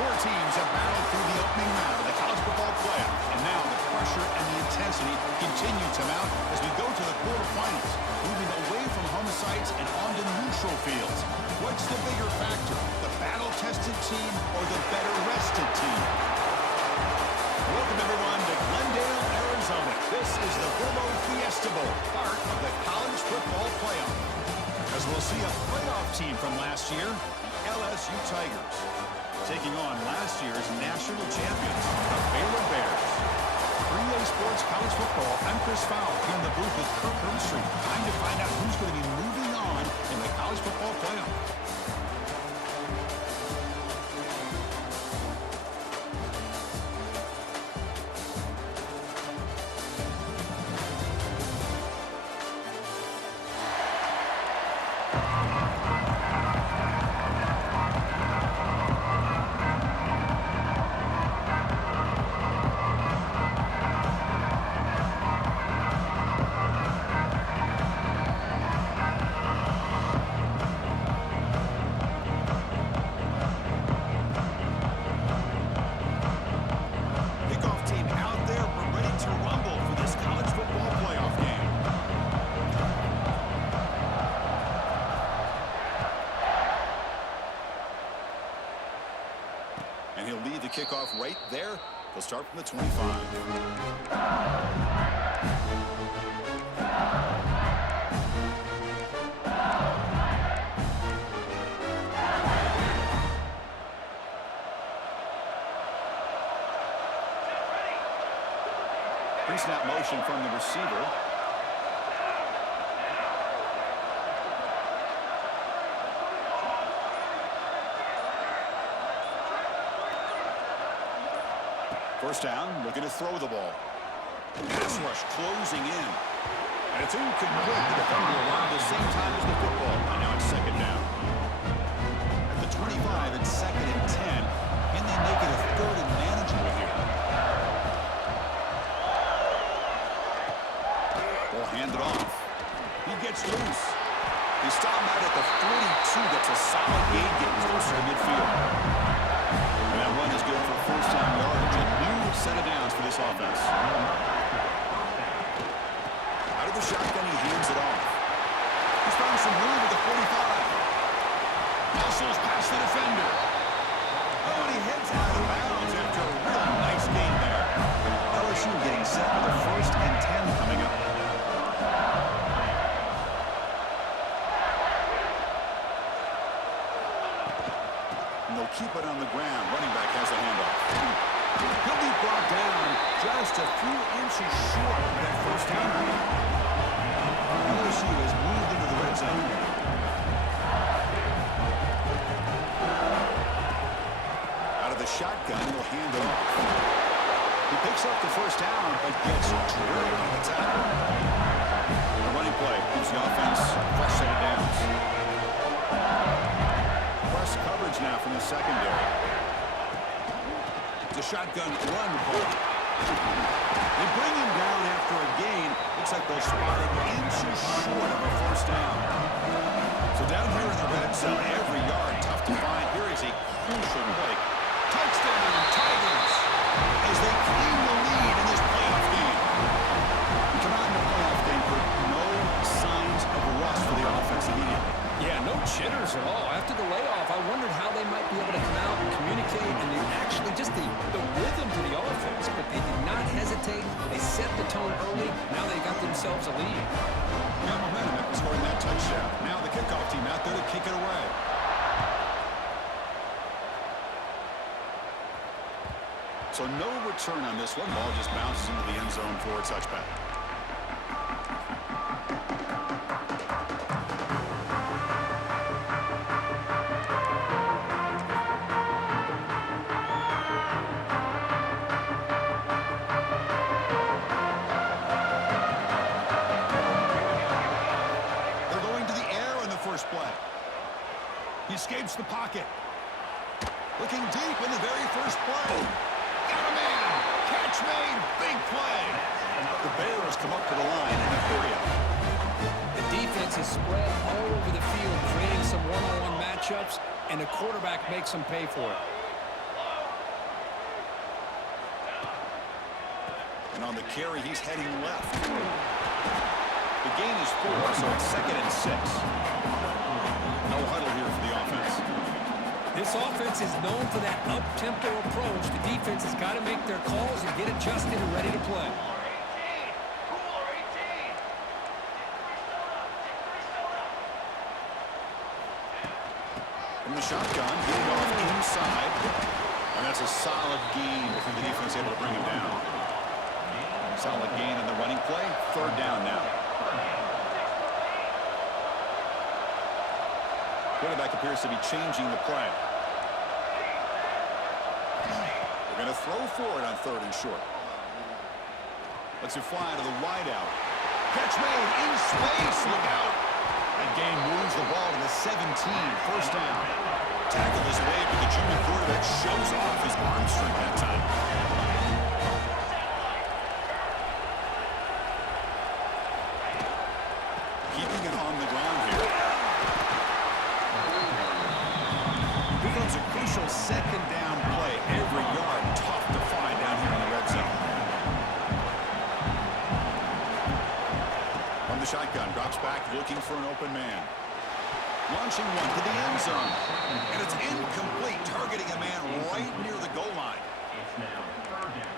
Four teams have battled through the opening round of the college football playoff, and now the pressure and the intensity continue to mount as we go to the quarterfinals, moving away from home sites and onto neutral fields. What's the bigger factor, the battle-tested team or the better-rested team? Welcome, everyone, to Glendale, Arizona. This is the Verbo Fiesta Bowl, part of the college football playoff. As we'll see a playoff team from last year, LSU Tigers, taking on last year's national champions, the Baylor Bears. 3A Sports College Football, I'm Chris Fowler here in the booth with Kirk Herbstreit. Time to find out who's going to be moving on in the college football playoff. And he'll lead the kickoff right there. He'll start from the 25. Pre-snap motion from the receiver. First down, looking to throw the ball. Pass rush closing in. And it's incomplete. The defender around the same time as the football. And now it's second down. At the 25, it's second and 10. Can they make it a third and manageable here? Ball handed off. He gets loose. He stopped out at the 42. That's a solid gain getting closer to midfield. And that run is good for first-time yardage. A new set of downs for this offense. Out of the shotgun, he hands it off. He's found some room at the 45. Muscles past the defender. Oh, and he heads out of bounds after a real nice gain there. LSU getting set with the first and 10 coming up. And they'll keep it on the ground. Running back has a handoff. He'll be brought down just a few inches short of that first down. LSU has moved into the red zone. Out of the shotgun, he'll hand it off. He picks up the first down, but gets drilled on the tackle. The running play gives the offense a fresh set of downs. Press coverage now from the secondary. The shotgun run play. They bring him down after a gain. Looks like they'll spot it inches short of a first down. So down here in the red zone, every yard tough to find. Here is a crucial play. Touchdown, Tigers, as they claim the lead in this playoff game. We come out in the playoff game with no signs of rust for the offense immediately. Yeah, no jitters at all. After the layoff, I wondered how they might be able to come out and communicate and actually just the rhythm to the offense. But they did not hesitate. They set the tone early. Now they got themselves a lead. Got momentum after scoring that touchdown. Now the kickoff team out there to kick it away. So no return on this one. Ball just bounces into the end zone for a touchback. He escapes the pocket. Looking deep in the very first play. Got a man. Catch made. Big play. The Bears come up to the line in the 30. The defense is spread all over the field, creating some one-on-one matchups, and the quarterback makes them pay for it. And on the carry, he's heading left. The gain is 4, so it's 2nd and 6. No huddle here for the offense. This offense is known for that up-tempo approach. The defense has got to make their calls and get adjusted and ready to play. From the shotgun, getting off inside. And that's a solid gain before the defense able to bring him down. Solid gain on the running play. 3rd down now. Quarterback appears to be changing the play. They're going to throw for it on 3rd and short. Lets it fly to the wideout. Catch made in space. Look out. That game moves the ball to the 17. 1st down. Tackle this way, but the junior quarterback shows off his arm strength that time. Keeping it on the ground here. Here comes a crucial 2nd down play. Every yard tough to find down here in the red zone. From the shotgun, drops back looking for an open man. Launching one to the end zone. And it's incomplete, targeting a man right near the goal line. It's now 3rd down.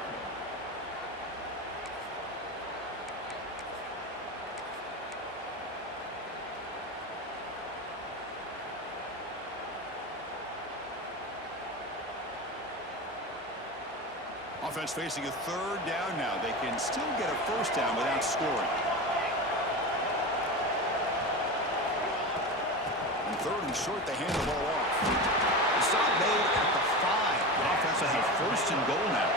Offense facing a 3rd down now. They can still get a 1st down without scoring. And 3rd and short, they hand the ball off. The stop made at the 5. The offense will have 1st and goal now.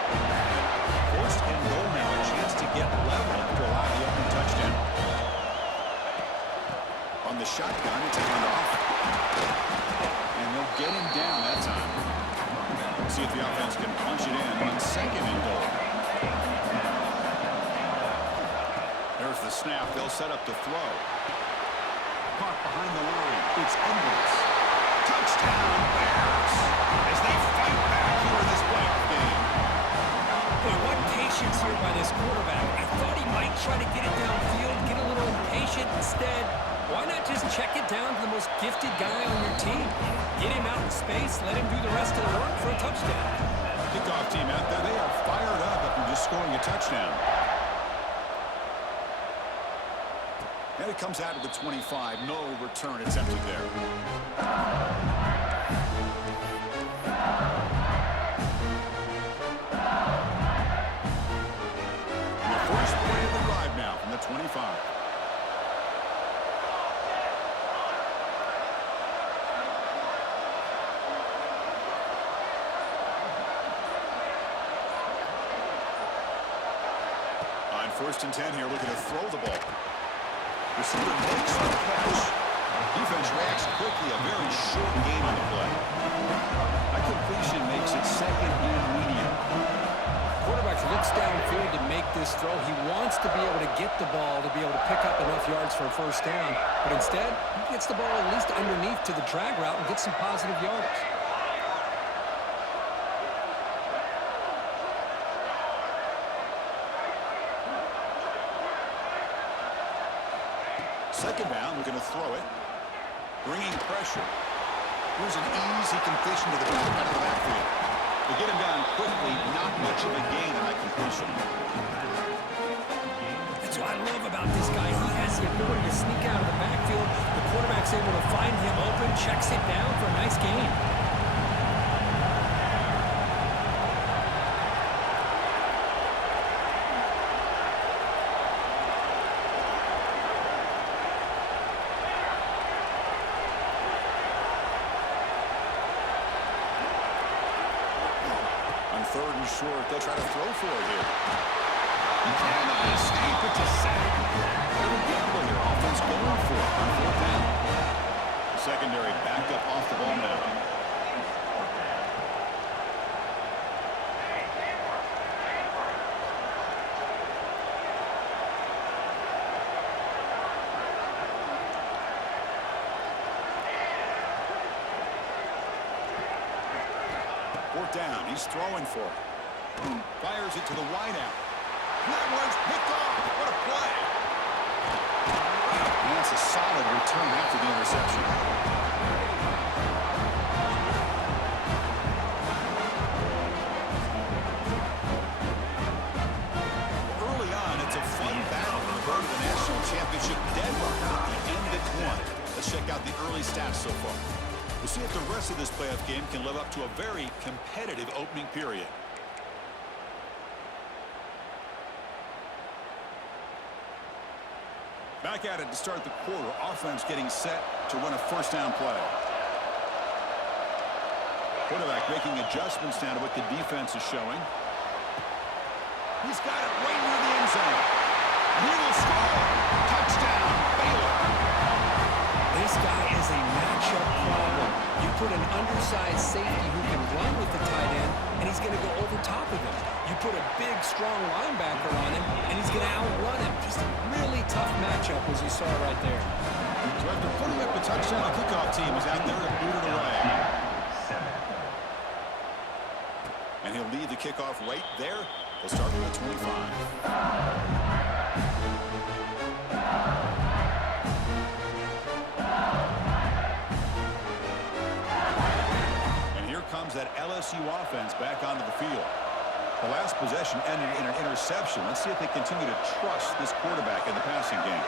1st and goal now. A chance to get level to allow the open touchdown. On the shotgun, it's a handoff. And they'll get him down that time. See if the offense can punch it in on 2nd and goal. There's the snap. They'll set up to throw. Caught behind the line. It's Edwards. Touchdown Bears as they fight back here in this playoff game. Boy, what patience here by this quarterback. I thought he might try to get it downfield, get a little impatient. Instead, why not just check it down to the most gifted guy on your team? Get him out in space, let him do the rest of the work for a touchdown. Kickoff team out there, they are fired up after just scoring a touchdown. And it comes out of the 25. No return attempted there. And the first play of the drive now from the 25. On 1st and 10 here, looking to throw the ball. Receiver makes the catch. Defense reacts quickly. A very short game on the play. That completion makes it 2nd and medium. Quarterback looks downfield to make this throw. He wants to be able to get the ball to be able to pick up enough yards for a 1st down. But instead, he gets the ball at least underneath to the drag route and gets some positive yards. Second down, we're going to throw it. Bringing pressure. Here's an easy completion to the back out of the backfield. They get him down quickly, not much of a gain on that completion. That's what I love about this guy. He has the ability to sneak out of the backfield. The quarterback's able to find him open, checks it down for a nice gain. Third and short, they'll try to throw for it here. You cannot escape it to sack. Little gamble here. Offense going for it on 4th down. The secondary back up off the ball now. Fourth down. He's throwing for it. Fires it to the wideout. That one's picked off. What a play. And that's a solid return after the interception. Early on, it's a fun battle on the road to the national championship deadline. At the end, it's won. Let's check out the early stats so far. We'll see if the rest of this playoff game can live up to a very competitive opening period. Back at it to start the quarter. Offense getting set to run a first down play. Quarterback making adjustments now to what the defense is showing. He's got it right near the end zone. And he will score. Touchdown, Baylor. This guy is a matchup problem. You put an undersized safety who can run with the tight end, and he's going to go over top of him. You put a big, strong linebacker on him, and he's going to outrun him. Just a really tough matchup, as you saw right there. So after putting up a touchdown, the kickoff team is out there to boot it away. And he'll lead the kickoff right there. They'll start with the 25. That LSU offense back onto the field. The last possession ended in an interception. Let's see if they continue to trust this quarterback in the passing game.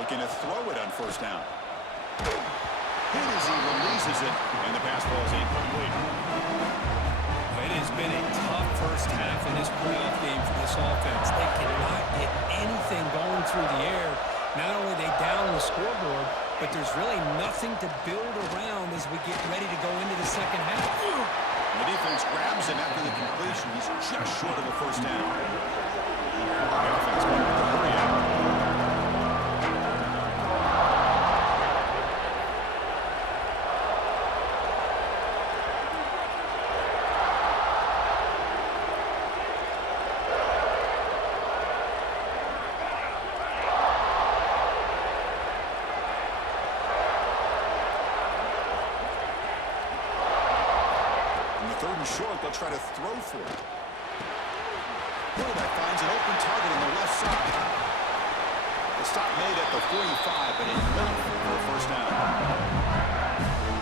Looking to throw it on first down. Hit as he releases it, and the pass ball is incomplete. It has been a tough first half in this playoff game for this offense. They cannot get anything going through the air. Not only are they down on the scoreboard, but there's really nothing to build around as we get ready to go into the second half. The defense grabs him after the completion. He's just short of a first down. The offense going with the hurry out. Short, they'll try to throw for it. Quarterback finds an open target on the left side. The stop made at the 45, but enough for a first down.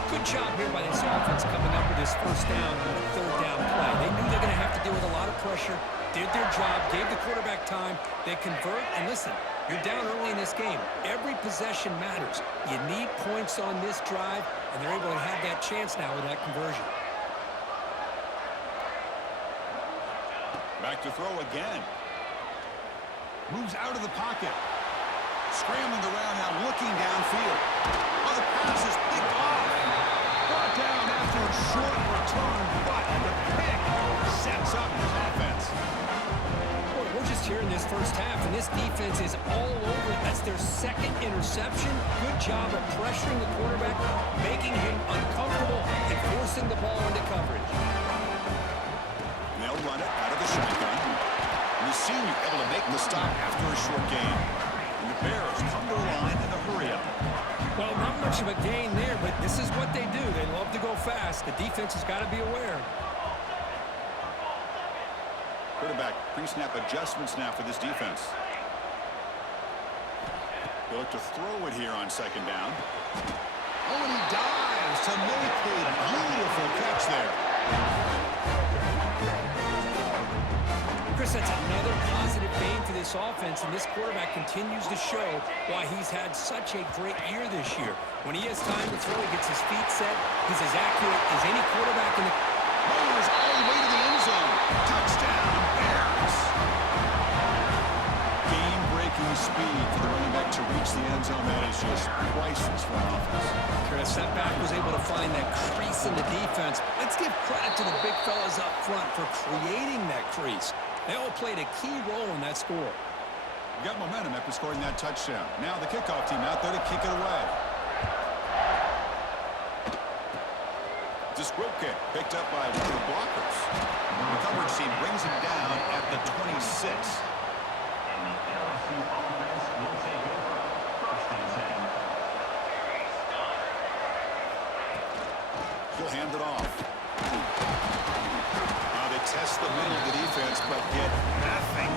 Good job here by this offense coming up with this first down on the third down play. They knew they're going to have to deal with a lot of pressure, did their job, gave the quarterback time. They convert, and listen, you're down early in this game. Every possession matters. You need points on this drive, and they're able to have that chance now with that conversion. Back to throw again. Moves out of the pocket. Scrambling around now, looking downfield. Oh, the pass is picked off. Brought down after a short return, but the pick sets up his offense. Boy, we're just here in this first half, and this defense is all over it. That's their second interception. Good job of pressuring the quarterback, making him uncomfortable, and forcing the ball into coverage. They'll run it out of the shotgun. And the senior able to make the stop after a short gain. And the Bears come to the line in a hurry-up. Well, not much of a gain there, but this is what they do. They love to go fast. The defense has got to be aware. Quarterback pre-snap adjustments now for this defense. They look to throw it here on second down. Oh, and he dives to make a beautiful catch there. Chris, that's another positive game for this offense, and this quarterback continues to show why he's had such a great year this year. When he has time to throw, he gets his feet set. He's as accurate as any quarterback in the... Rolls all the way to the end zone. Touchdown, Bears. Game-breaking speed for the running back to reach the end zone. That is just priceless for an offense. Chris, that back was able to find that crease in the defense. Let's give credit to the big fellas up front for creating that crease. They all played a key role in that score. You got momentum after scoring that touchdown. Now the kickoff team out there to kick it away. It's a squib kick picked up by one of the blockers. The coverage team brings him down at the 26. And the LSU offense will take over first and 10. He'll hand it off. test the middle of the defense, but get nothing.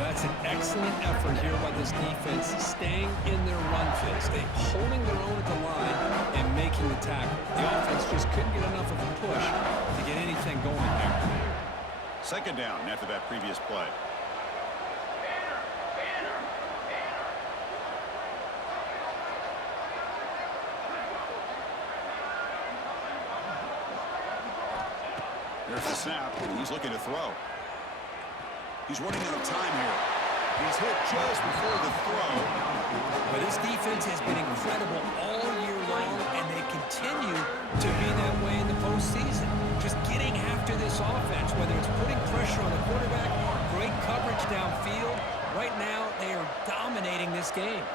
That's an excellent effort here by this defense, staying in their run fits. They holding their own at the line and making the tackle. The offense just couldn't get enough of a push to get anything going there. Second down after that previous play. There's the snap. He's looking to throw. He's running out of time here. He's hit just before the throw. But this defense has been incredible all year long, and they continue to be that way in the postseason. Just getting after this offense, whether it's putting pressure on the quarterback, great coverage downfield. Right now, they are dominating this game.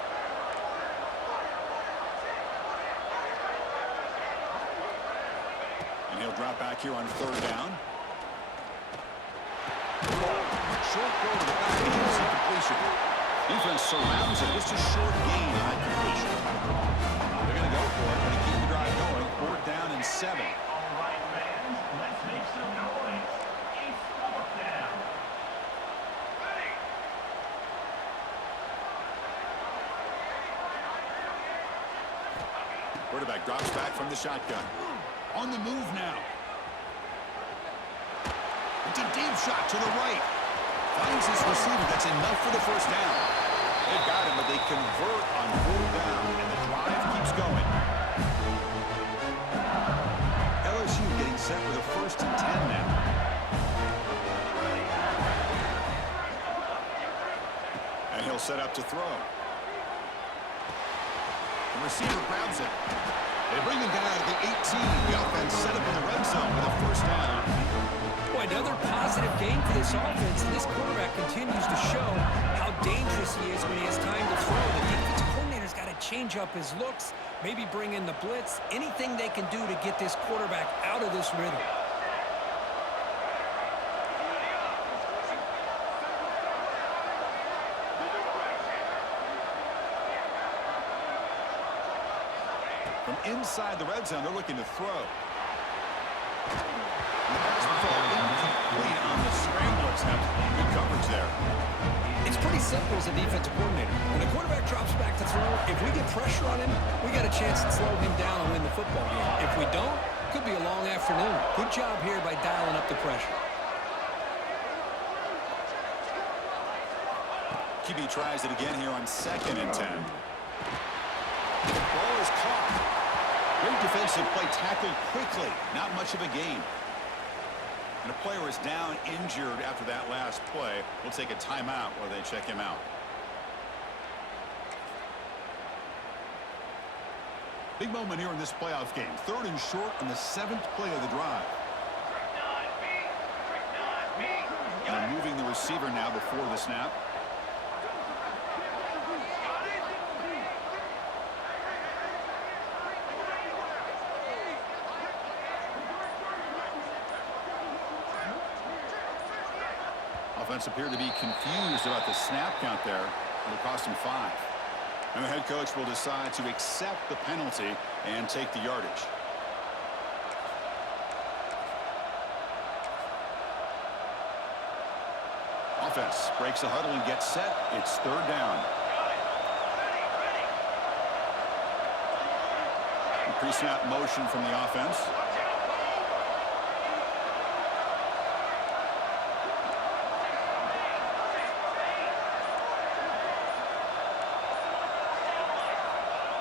And he'll drop back here on third down. Short goal to the back, and it's a completion. Defense surrounds it. It's a short gain on that completion. They're going to go for it. Going to keep the drive going. 4th down and 7. All right, fans, let's make some noise. It's 4th down. Quarterback drops back from the shotgun. On the move now. It's a deep shot to the right. Finds his receiver. That's enough for the first down. They've got him, but they convert on 4th down, and the drive keeps going. LSU getting set with a 1st and 10 now. And he'll set up to throw. The receiver grabs it. They bring him down at the 18. The offense set up in the red zone with a 1st down. Boy, another positive game for this offense, and this quarterback continues to show how dangerous he is when he has time to throw. The defensive coordinator's got to change up his looks, maybe bring in the blitz, anything they can do to get this quarterback out of this rhythm. From inside the red zone, they're looking to throw. The pass will fall incomplete on the scramble attempt. Good coverage there. It's pretty simple as a defensive coordinator. When the quarterback drops back to throw, if we get pressure on him, we got a chance to slow him down and win the football game. If we don't, could be a long afternoon. Good job here by dialing up the pressure. QB tries it again here on 2nd and 10. The ball is caught. Great defensive play, tackled quickly. Not much of a gain. And a player is down injured after that last play. We'll take a timeout while they check him out. Big moment here in this playoff game. 3rd and short on the 7th play of the drive. And moving the receiver now before the snap. Offense appeared to be confused about the snap count there. It'll cost him 5. And the head coach will decide to accept the penalty and take the yardage. Offense breaks the huddle and gets set. It's 3rd down. Pre-snap motion from the offense.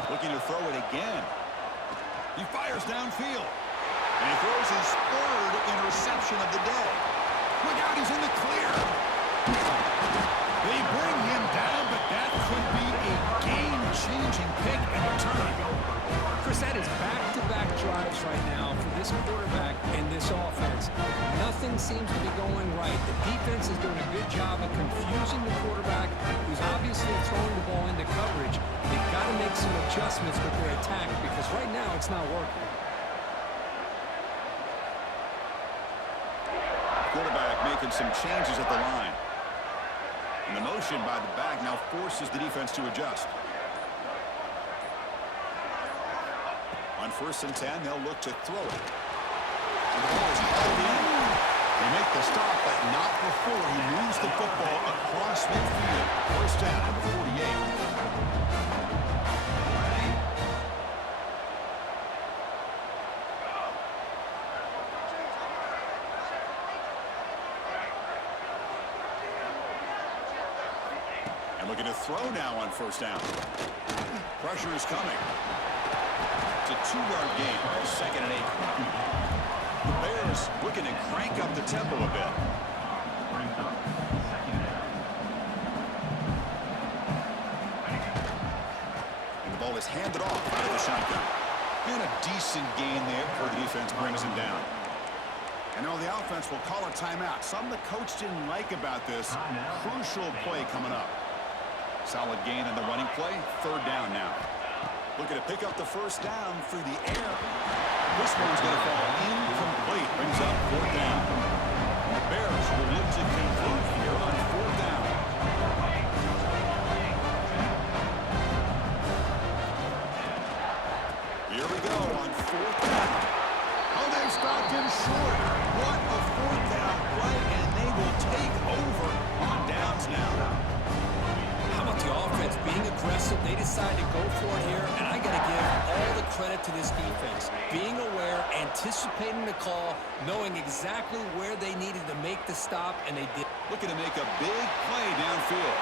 Looking to throw it again. He fires downfield. And he throws his 3rd interception of the day. Look out, he's in the clear. They bring him down, but that could be a game-changing pick and return. Chris, that is back-to-back drives right now for this quarterback and this offense. Nothing seems to be going right. The defense is doing a good job of confusing the quarterback, who's obviously throwing the ball into coverage. They've got to make some adjustments with their attack because right now it's not working. Quarterback making some changes at the line. And the motion by the back now forces the defense to adjust. On 1st and 10, they'll look to throw it. And the ball is hauled in. They make the stop, but not before he moves the football across midfield. First down at the 48. Looking to throw now on first down. Pressure is coming. It's a 2-yard gain. Second and 8. The Bears looking to crank up the tempo a bit. And the ball is handed off out of the shotgun. And a decent gain there before the defense brings him down. And now the offense will call a timeout. Something the coach didn't like about this. Crucial play coming up. Solid gain on the running play. Third down now. Looking to pick up the first down through the air. This one's going to fall incomplete. Brings up fourth down. The Bears will look to convert here on fourth down. Here we go on fourth down. Oh, they stopped him short. What a fourth down play, and they will take over on downs now. The offense being aggressive, they decide to go for it here, and I got to give all the credit to this defense. Being aware, anticipating the call, knowing exactly where they needed to make the stop, and they did. Looking to make a big play downfield.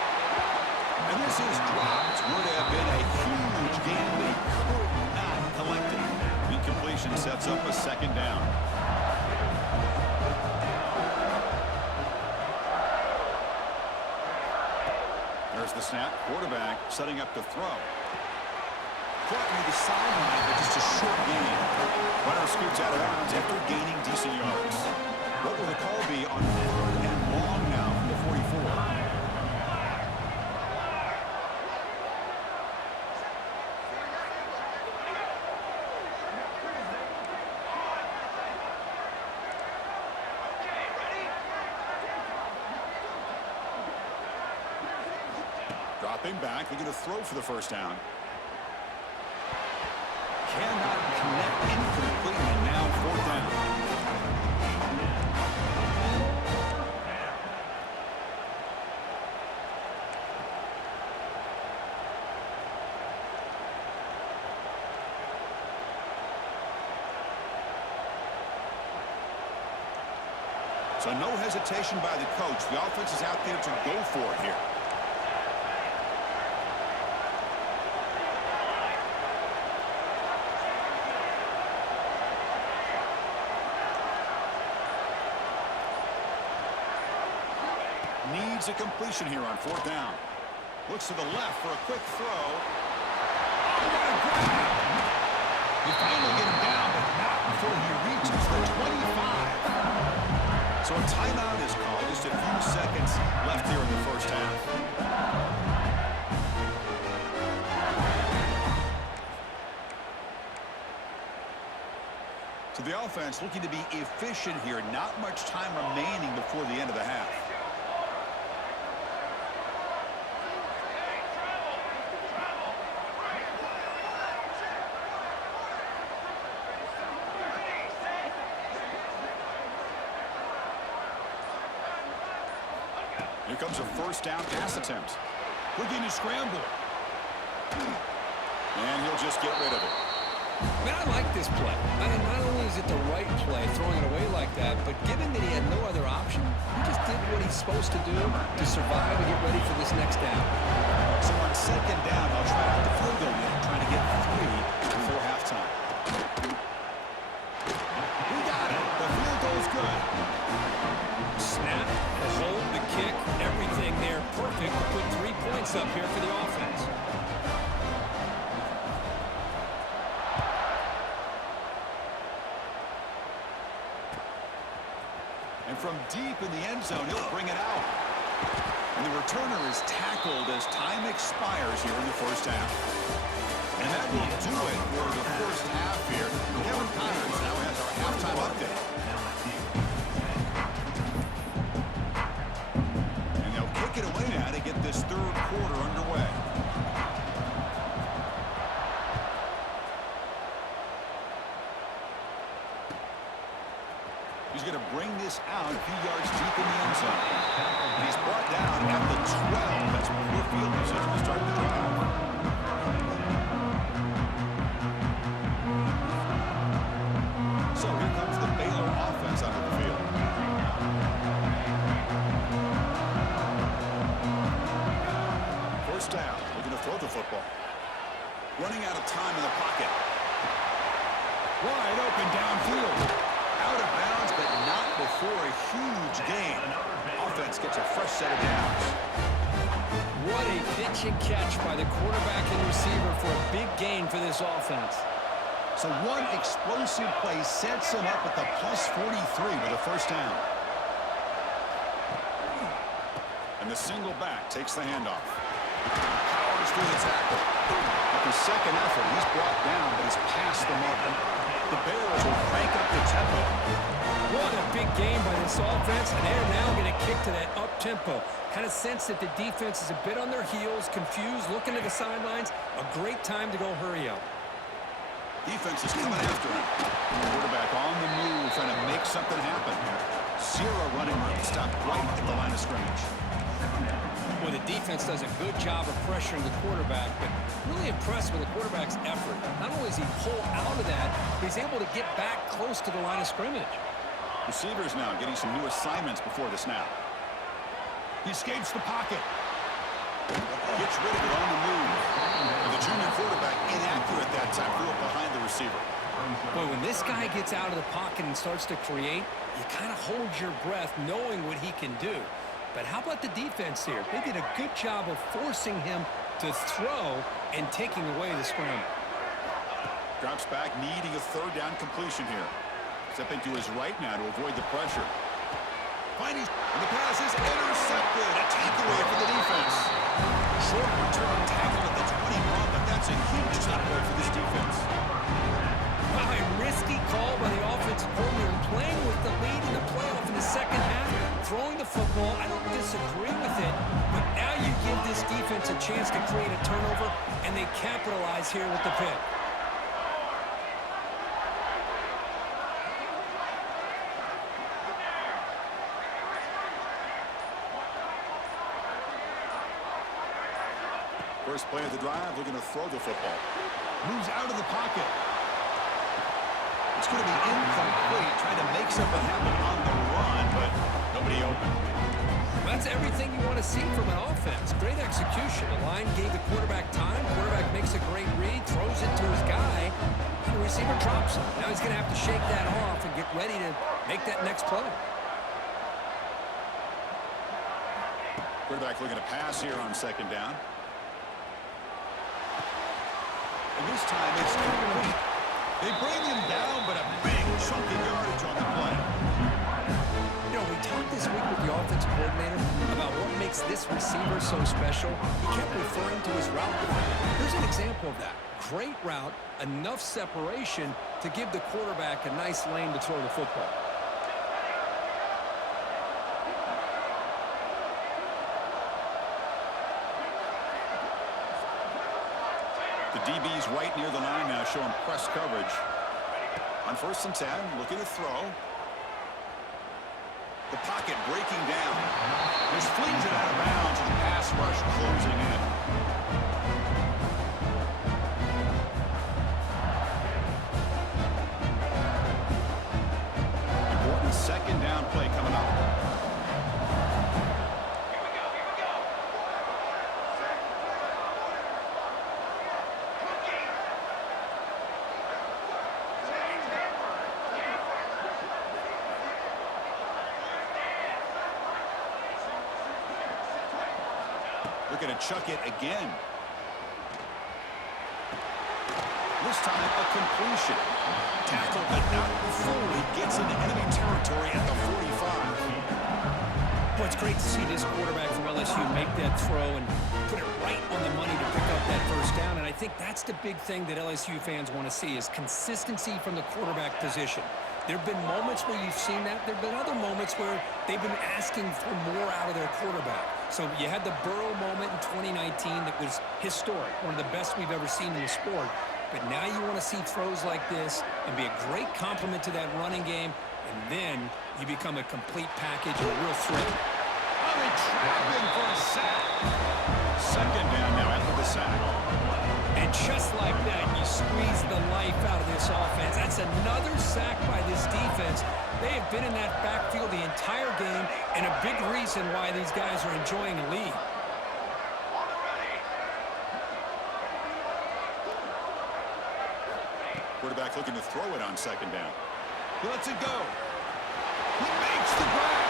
And this is dropped. Would have been a huge gain. They could not collect it. Incompletion sets up a second down. There's the snap. Quarterback setting up to throw. Caught near the sideline, but just a short gain. Runner scoots out of bounds after gaining decent yards. What will the call be on third and long now from the 44? Dropping back, looking to throw for the first down. Cannot connect, incomplete, and now fourth down. So no hesitation by the coach. The offense is out there to go for it here. Needs a completion here on fourth down. Looks to the left for a quick throw. Oh, what a grab! You finally get him down, but not before he reaches the 25. So a timeout is called. Just a few seconds left here in the first half. So the offense looking to be efficient here. Not much time remaining before the end of the half. Here comes a first down pass attempt. Looking to scramble. And he'll just get rid of it. Man, I like this play. I mean, not only is it the right play, throwing it away like that, but given that he had no other option, he just did what he's supposed to do to survive and get ready for this next down. So on second down, they'll try out the field goal unit, trying to get 3 before halftime. We got it. The field goal's good. Snap, the hold, the kick, everything there perfect to put 3 points up here for the offense. And from deep in the end zone, he'll bring it out. And the returner is tackled as time expires here in the first half. And that will do it for the first half here. Kevin Connors now has our halftime update. And they'll kick it away now to get this third quarter underway. He's going to bring this out a few yards deep in the end zone. And he's brought down at the 12. That's poor field position to start the drive. So here comes the Baylor offense onto the field. First down. Looking to throw the football. Running out of time in the pocket. Wide open downfield. Out of bounds, but not before a huge gain. Offense gets a fresh set of downs. What a pitch and catch by the quarterback and receiver for a big gain for this offense. So one explosive play sets him up at the plus 43 with a first down. And the single back takes the handoff. Powers through the tackle. After second effort, he's brought down, but he's past the mark. The Bears will crank up the tempo. What a big game by this offense, and they're now going to kick to that up-tempo. Kind of sense that the defense is a bit on their heels, confused, looking to the sidelines. A great time to go hurry up. Defense is coming after him. Quarterback on the move, trying to make something happen. Zero running room, stopped right at the line of scrimmage. Well, the defense does a good job of pressuring the quarterback, but really impressed with the quarterback's effort. Not only does he pull out of that, but he's able to get back close to the line of scrimmage. Receivers now getting some new assignments before the snap. He escapes the pocket. Gets rid of it on the move. And the junior quarterback inaccurate that time, threw it behind the receiver. Boy, when this guy gets out of the pocket and starts to create, you kind of hold your breath knowing what he can do. But how about the defense here? They did a good job of forcing him to throw and taking away the scramble. Drops back, needing a third down completion here. Stepping to his right now to avoid the pressure. Finding, and the pass is intercepted. A takeaway for the defense. Short return tackle at the 21, but that's a huge takeaway for this defense. Wow, a risky call by the offensive coordinator, playing with the lead in the playoff in the second half, throwing the football. I don't disagree with it, but now you give this defense a chance to create a turnover, and they capitalize here with the pick. First play of the drive, looking to throw the football. Moves out of the pocket. It's going to be incomplete, trying to make something happen on the run, but nobody open. That's everything you want to see from an offense. Great execution. The line gave the quarterback time. Quarterback makes a great read, throws it to his guy, and the receiver drops him. Now he's going to have to shake that off and get ready to make that next play. Quarterback looking to pass here on second down. And this time it's complete. They bring him down, but a big chunk of yardage on the play. You know, we talked this week with the offensive coordinator about what makes this receiver so special. He kept referring to his route running. Here's an example of that. Great route, enough separation to give the quarterback a nice lane to throw the football. The DB's right near the line now, showing press coverage. On 1st and 10, looking to throw. The pocket breaking down. Just flings it out of bounds, and the pass rush closing in. Important second down play coming up. Looking to chuck it again. This time a completion. Tackle, but not fully gets into enemy territory at the 45. Well, it's great to see this quarterback from LSU make that throw and put it right on the money to pick up that first down. And I think that's the big thing that LSU fans want to see is consistency from the quarterback position. There have been moments where you've seen that. There have been other moments where they've been asking for more out of their quarterback. So you had the Burrow moment in 2019 that was historic, one of the best we've ever seen in the sport. But now you want to see throws like this and be a great complement to that running game and then you become a complete package and a real threat. Oh, they trap him for a sack. Second down now after the sack. And just like that, you squeeze the life out of this offense. That's another sack by this defense. They have been in that backfield the entire game, and a big reason why these guys are enjoying a lead. Quarterback looking to throw it on second down. He lets it go. He makes the grab.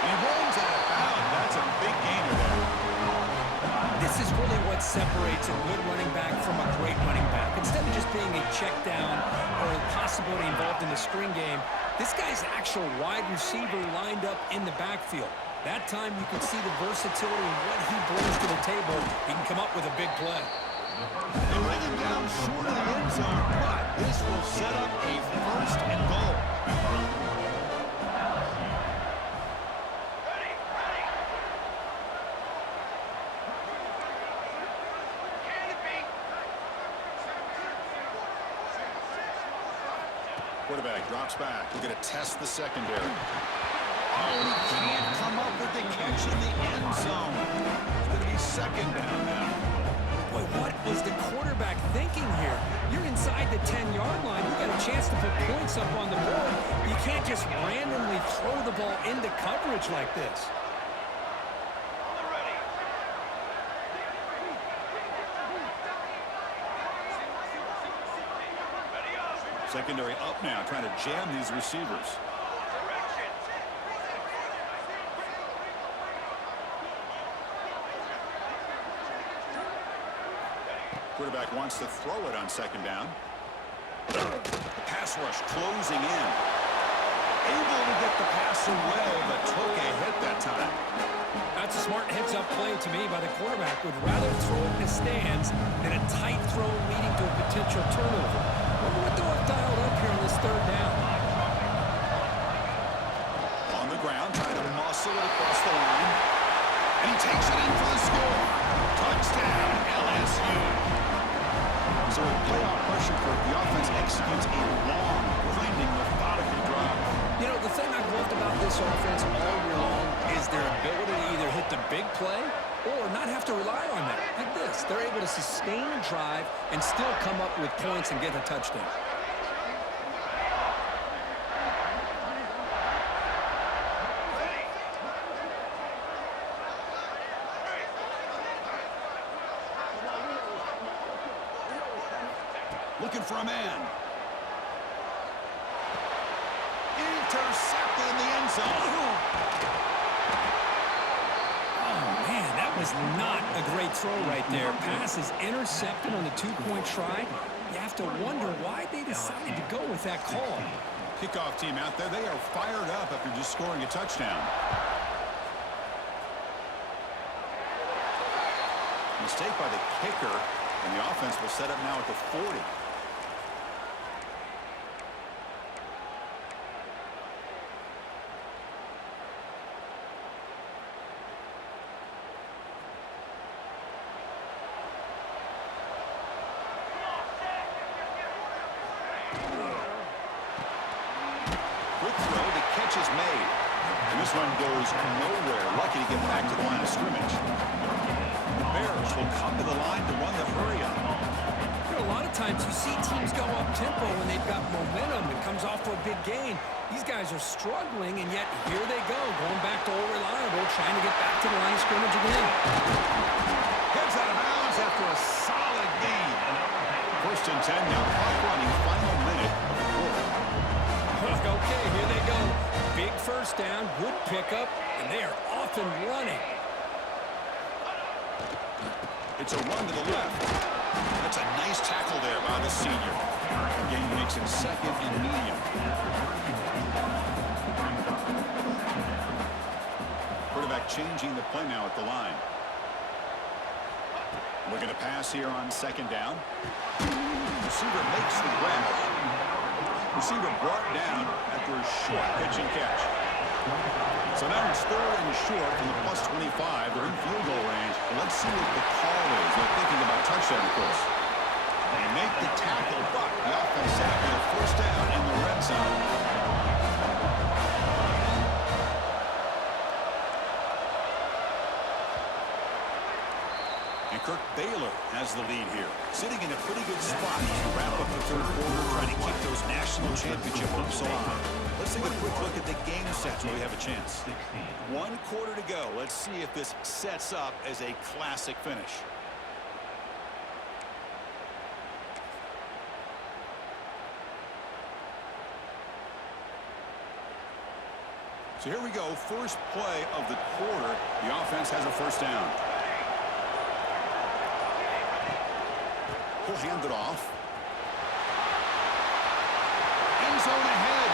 He rolls out of bounds. That's a big gainer there. This is really what separates a good running back from a great running back. Instead of just being a check down or a possibility involved in the screen game, this guy's actual wide receiver lined up in the backfield. That time you can see the versatility and what he brings to the table. He can come up with a big play. They run him down short of the end zone, but this will set up a first and goal. Quarterback drops back. We're going to test the secondary. Oh, he can't come up with the catch in the end zone. It's going to be second down now. Boy, what was the quarterback thinking here? You're inside the 10-yard line. You got a chance to put points up on the board. You can't just randomly throw the ball into coverage like this. Secondary up now, trying to jam these receivers. Quarterback wants to throw it on second down. The pass rush closing in. Able to get the pass away, but took a hit that time. That's a smart heads-up play to me by the quarterback. Would rather throw it in the stands than a tight throw leading to a potential turnover. Wonder what they'll have dialed up here on this third down. On the ground, trying to muscle it across the line. And he takes it in for the score. Touchdown, LSU. So with playoff pressure for the offense executes a long, grinding, methodical drive. You know, the thing I've loved about this offense all year long is their ability to either hit the big play or not have to rely on that. Like this, they're able to sustain a drive and still come up with points and get a touchdown. Looking for a man. Intercepted in the end zone. Oh, man, that was not a great throw right there. Pass is intercepted on the two-point try. You have to wonder why they decided to go with that call. Kickoff team out there, they are fired up after just scoring a touchdown. Mistake by the kicker, and the offense will set up now at the 40. Quick throw, the catch is made. And this one goes nowhere. Lucky to get back to the line of scrimmage. The Bears will come to the line to run the hurry-up. You know, a lot of times you see teams go up-tempo when they've got momentum and comes off for a big gain. These guys are struggling, and yet here they go, going back to old reliable, trying to get back to the line of scrimmage again. Heads out of bounds after a solid gain. First and 10 now, clock running, final minute of the quarter. Okay, here they go. Big first down, good pickup, and they are off and running. It's a run to the left. That's a nice tackle there by the senior. The game makes it second and medium. Quarterback changing the play now at the line. We're going to pass here on second down. Receiver makes the grab. Receiver brought down after a short pitch and catch. So now it's third and short from the plus 25. They're in field goal range. Let's see what the call is. They're thinking about touchdown, of course. They make the tackle, but the offense set up with a first down in the red zone. Kirk Baylor has the lead here, sitting in a pretty good spot to wrap up the third quarter, trying to keep those national championship hopes alive. Let's take a quick look at the game sets where we have a chance. 1 quarter to go. Let's see if this sets up as a classic finish. So here we go, first play of the quarter. The offense has a first down. He'll hand it off. End zone ahead.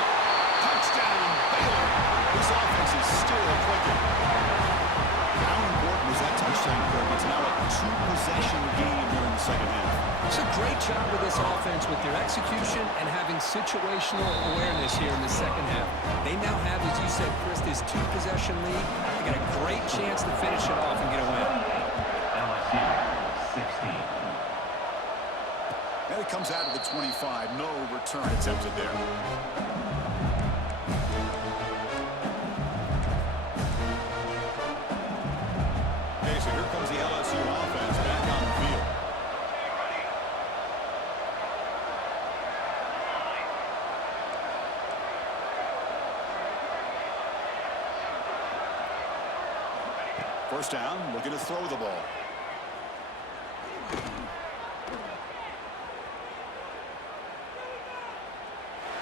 Touchdown, Baylor. This offense is still clicking. How important was that touchdown, Kirk? It's now a 2-possession game here in the second half. It's a great job with this offense with their execution and having situational awareness here in the second half. They now have, as you said, Chris, this 2-possession lead. They got a great chance to finish it off and get a win. LSU 16. And it comes out of the 25. No return attempted there. Okay, so here comes the LSU offense back on the field. First down, looking to throw the ball.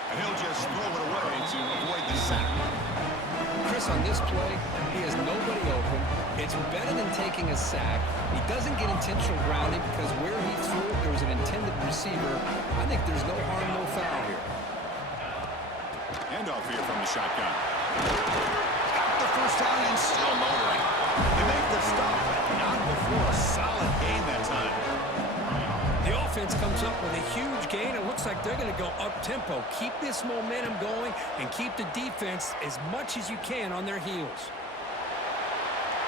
And he'll just throw it away to avoid the sack. Chris, on this play, he has nobody open. It's better than taking a sack. He doesn't get intentional grounding because where he threw it, there was an intended receiver. I think there's no harm, no foul here. Handoff here from the shotgun. Got the first down and still motoring. They make the stop, but not before a solid gain that time. The offense comes up with a huge gain. It looks like they're going to go up-tempo. Keep this momentum going and keep the defense as much as you can on their heels.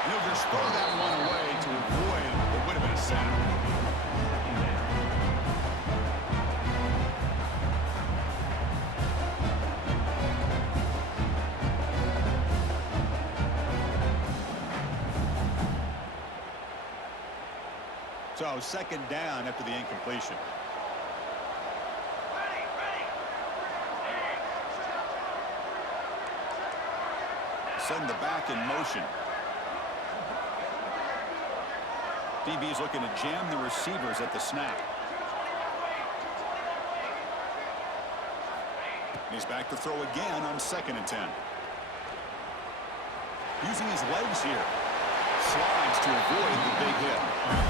And he'll just throw that one away to avoid what would have been a sack. So second down after the incompletion. Send the back in motion. DB's looking to jam the receivers at the snap. He's back to throw again on 2nd and 10. Using his legs here. Slides to avoid the big hit.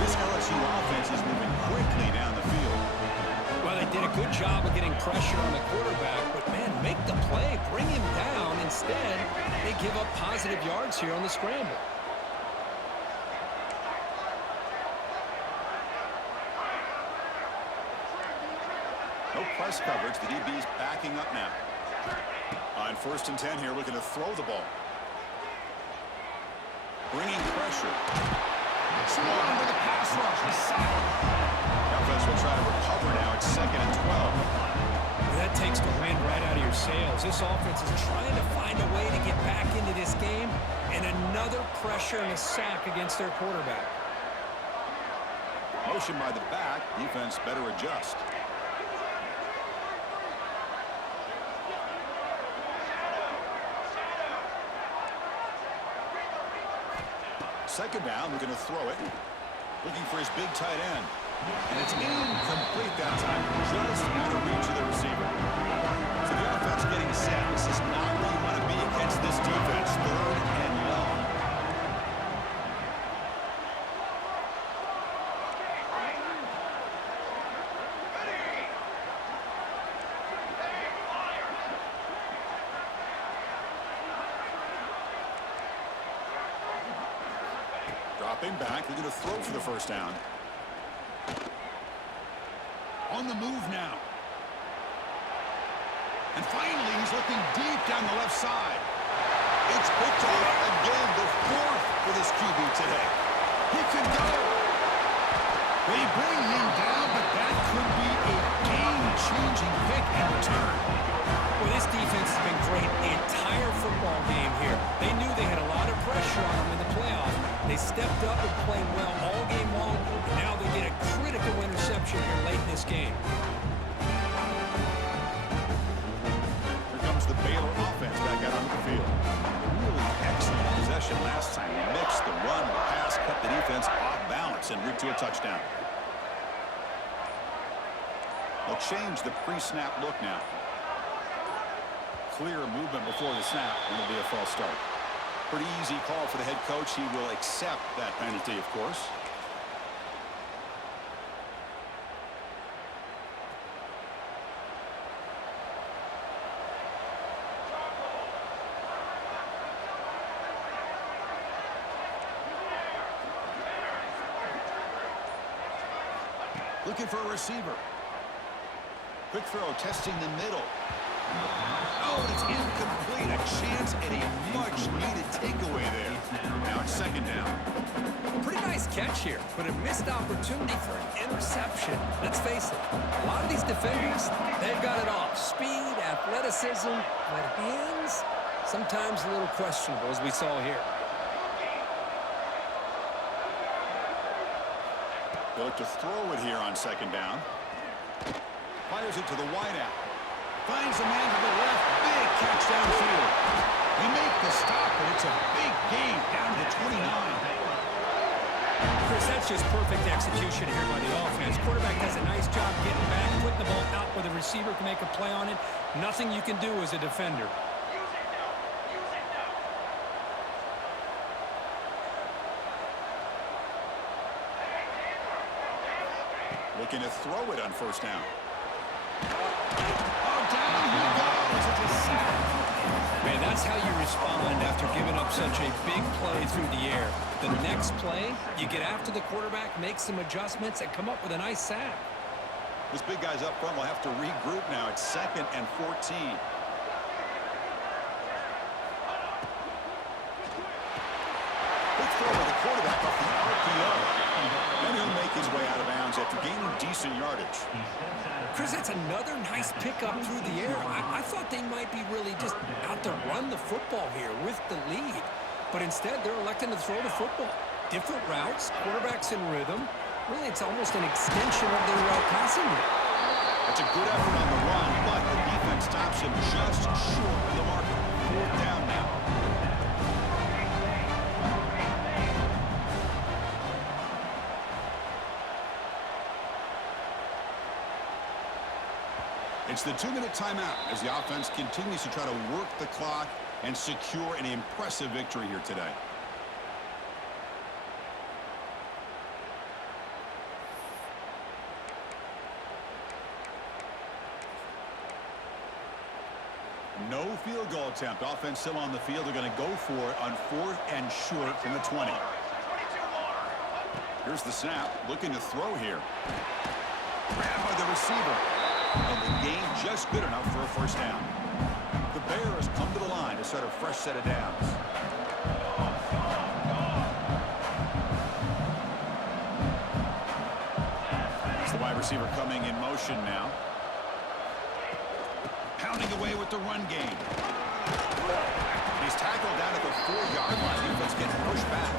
This LSU offense is moving quickly down the field. Well, they did a good job of getting pressure on the quarterback, but, man, make the play. Bring him down. Instead, they give up positive yards here on the scramble. No press coverage. The DB's backing up now. On 1st and 10 here, looking to throw the ball. Bringing pressure. Swarm with the pass rush. The sack. Offense will try to recover now. It's 2nd and 12. Well, that takes the wind right out of your sails. This offense is trying to find a way to get back into this game, and another pressure and a sack against their quarterback. Motion by the back. Defense better adjust. Second down, looking to throw it. Looking for his big tight end. And it's incomplete that time. Just out of reach of the receiver. So the offense getting set. This is not where you want to be against this defense. 3rd and long. Dropping back, they're going to throw for the first down. On the move now. And finally, he's looking deep down the left side. It's picked off again, the 4th for this QB today. He can go. They bring him down, but that could be a game-changing pick in return. Well, this defense has been great the entire football game here. They knew they had a lot of pressure on them in the playoffs. They stepped up and played well all game long, interception here late in this game. Here comes the Baylor offense back out onto the field. Really excellent possession last time. Mixed the run, the pass, kept the defense off balance and route to a touchdown. They'll change the pre-snap look now. Clear movement before the snap, and it'll be a false start. Pretty easy call for the head coach. He will accept that penalty, of course. Looking for a receiver. Quick throw, testing the middle. Oh, it's incomplete. A chance at a much-needed takeaway there. Now it's second down. Pretty nice catch here, but a missed opportunity for an interception. Let's face it, a lot of these defenders, they've got it all. Speed, athleticism, but hands, sometimes a little questionable, as we saw here. They look to throw it here on second down. Fires it to the wideout. Finds a man to the left. Big catch downfield. They make the stop, but it's a big gain down to the 29. Chris, that's just perfect execution here by the offense. Quarterback does a nice job getting back, putting the ball out where the receiver can make a play on it. Nothing you can do as a defender. Looking to throw it on first down. Oh, down he goes. It's a sack. Man, that's how you respond after giving up such a big play through the air. The next play, you get after the quarterback, make some adjustments, and come up with a nice sack. Those big guys up front will have to regroup now. It's 2nd and 14. Quick throw by the quarterback off the RPO. And he'll make his way out of bounds after gaining decent yardage. Chris, that's another nice pickup through the air. I thought they might be really just out to run the football here with the lead. But instead, they're electing to throw the football. Different routes, quarterbacks in rhythm. Really, it's almost an extension of their passing game. That's a good effort on the run, but the defense stops him just short of the marker. 4th down now. It's the 2-minute timeout as the offense continues to try to work the clock and secure an impressive victory here today. No field goal attempt. Offense still on the field. They're going to go for it on 4th and short from the 20. Here's the snap. Looking to throw here. Grabbed by the receiver. And the gain just good enough for a first down. The Bears come to the line to start a fresh set of downs. It's the wide receiver coming in motion now. Pounding away with the run game. And he's tackled down at the 4-yard line. Defense getting pushed back.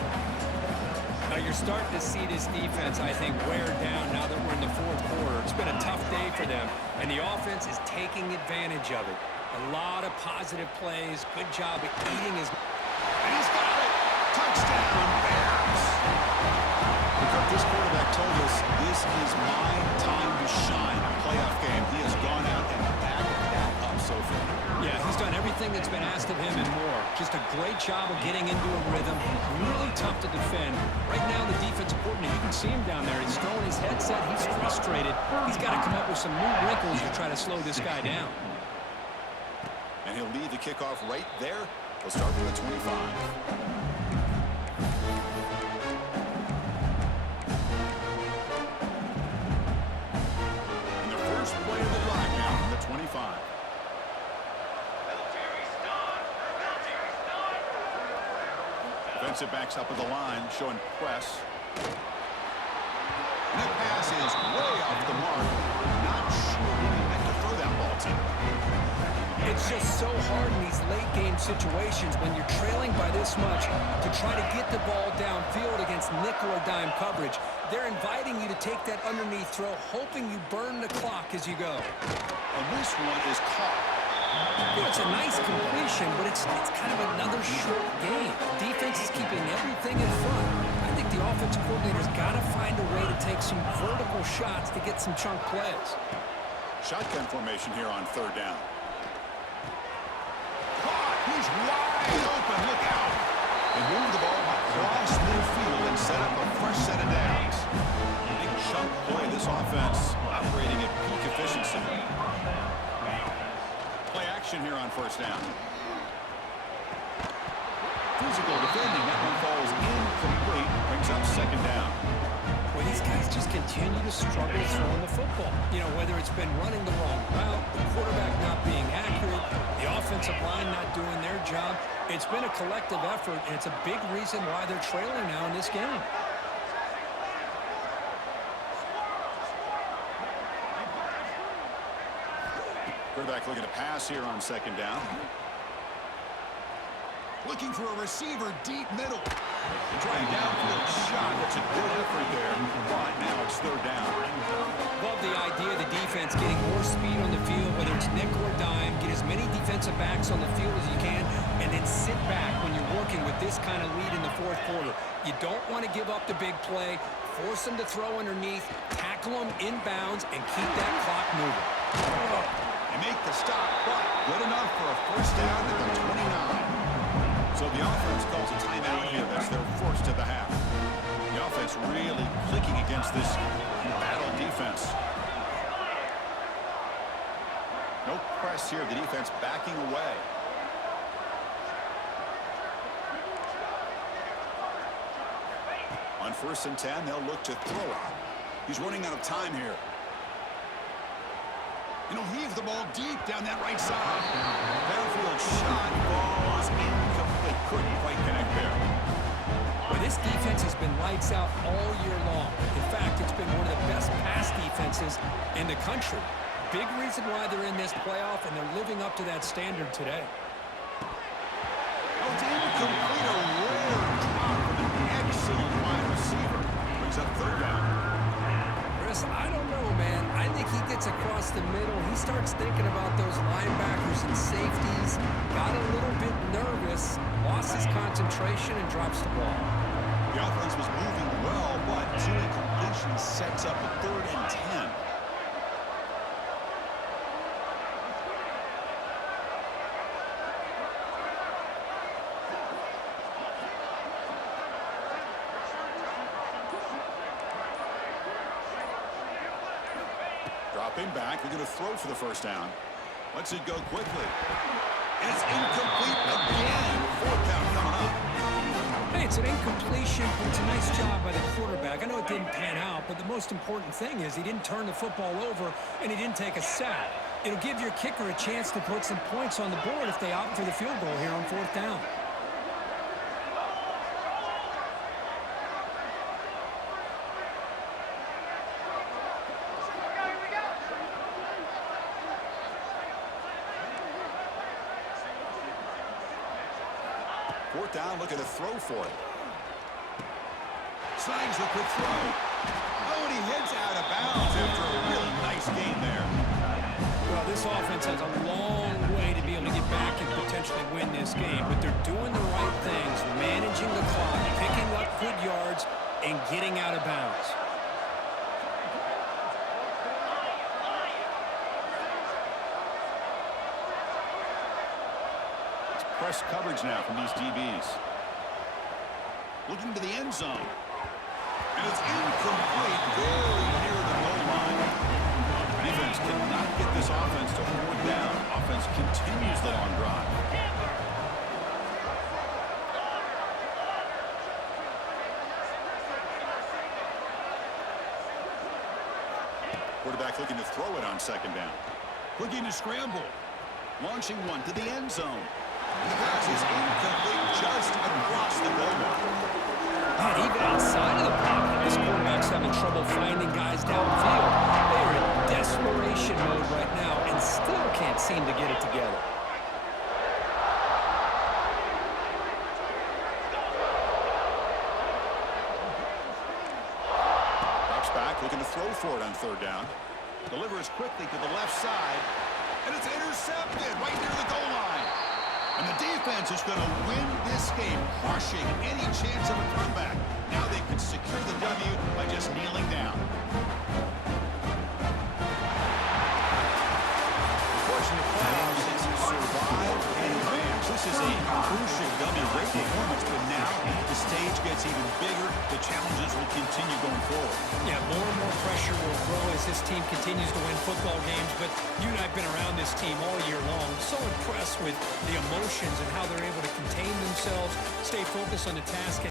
Now you're starting to see this defense, I think, wear down now that we're in the 4th quarter. It's been a tough day for them, and the offense is taking advantage of it. A lot of positive plays. Good job at eating his... And he's got it! Touchdown, Bears! Because this quarterback told us this is my time to shine. A playoff game. He has gone out and backed that up so far. Yeah, he's done everything that's been asked of him and more. Just a great job of getting into a rhythm. Really tough to defend. Right now, the defensive coordinator, you can see him down there. He's throwing his headset. He's frustrated. He's got to come up with some new wrinkles to try to slow this guy down. And he'll lead the kickoff right there. We'll start from the 25. Play of the drive now from the 25. Defensive backs up at the line, showing press. And that pass is way off the mark. Not sure who he meant to throw that ball to. It's It's just so hard in these late-game situations when you're trailing by this much to try to get the ball downfield against nickel or dime coverage. They're inviting you to take that underneath throw, hoping you burn the clock as you go. And this one is caught. You know, it's a nice completion, but it's kind of another short game. The defense is keeping everything in front. I think the offensive coordinator's got to find a way to take some vertical shots to get some chunk plays. Shotgun formation here on third down. Caught! He's wide open. Look out! They move the ball across midfield and set up a fresh set of downs. Big chunk play. This offense operating at peak efficiency. Play action here on first down. Physical defending. That one falls incomplete. Brings up second down. Well, these guys just continue to struggle throwing the football. You know, whether it's been running the wrong route, the quarterback not being accurate, the offensive line not doing their job. It's been a collective effort, and it's a big reason why they're trailing now in this game. Quarterback looking to pass here on second down. Looking for a receiver deep middle. Trying downfield shot. That's a good effort there. But now it's third down. Love the idea of the defense getting more speed on the field, whether it's nickel or dime, get as many defensive backs on the field as you can, and then sit back when you're working with this kind of lead in the fourth quarter. You don't want to give up the big play, force them to throw underneath, tackle them inbounds, and keep that clock moving. They make the stop, but good enough for a first down at the 29. So the offense calls a timeout here as they're forced to the half. The offense really clicking against this battle defense. No press here. The defense backing away. On 1st and 10, they'll look to throw it. He's running out of time here. And he'll heave the ball deep down that right side. Downfield shot falls incomplete. Couldn't quite connect there. Well, this defense has been lights out all year long. In fact, it's been one of the best pass defenses in the country. Big reason why they're in this playoff, and they're living up to that standard today. Oh, it's incomplete. A rare drop from an excellent wide receiver. Brings up third down. Chris, I don't know, man. I think he gets across the middle. He starts thinking about those linebackers and safeties. Got a little bit nervous, lost his concentration, and drops the ball. The offense was moving well, but two incompletions sets up a 3rd and 10. Dropping back, they're going to throw for the first down. Lets it go quickly. And it's incomplete again. 4th down coming up. Hey, it's an incompletion, but it's a nice job by the quarterback. I know it didn't pan out, but the most important thing is he didn't turn the football over and he didn't take a sack. It'll give your kicker a chance to put some points on the board if they opt for the field goal here on 4th down. Fourth down, looking to throw for it. Slides the quick throw. Oh, and he heads out of bounds after a really nice gain there. Well, this offense has a long way to be able to get back and potentially win this game, but they're doing the right things, managing the clock, picking up good yards, and getting out of bounds. Press coverage now from these DBs. Looking to the end zone. And it's incomplete, very near the goal line. Defense cannot get this offense to 4th down. Offense continues the long drive. Quarterback looking to throw it on 2nd down. Looking to scramble. Launching one to the end zone. The pass is incomplete just across the goal line. Man, even outside of the pocket, this quarterback's having trouble finding guys downfield. They're in desperation mode right now and still can't seem to get it together. for it on third down. Delivers quickly to the left side. And it's intercepted right near the goal line. And the defense is going to win this game, crushing any chance of a comeback. Now they can secure the W by just kneeling down. Unfortunately, playoffs, it's survive and advance. This is a crucial W. Great performance, but now the stage gets even bigger. The challenges will continue going forward. Yeah, more and more pressure will grow as this team continues to win football games. But you and I have been around this team all year long. So impressed with the emotions and how they're able to contain themselves, stay focused on the task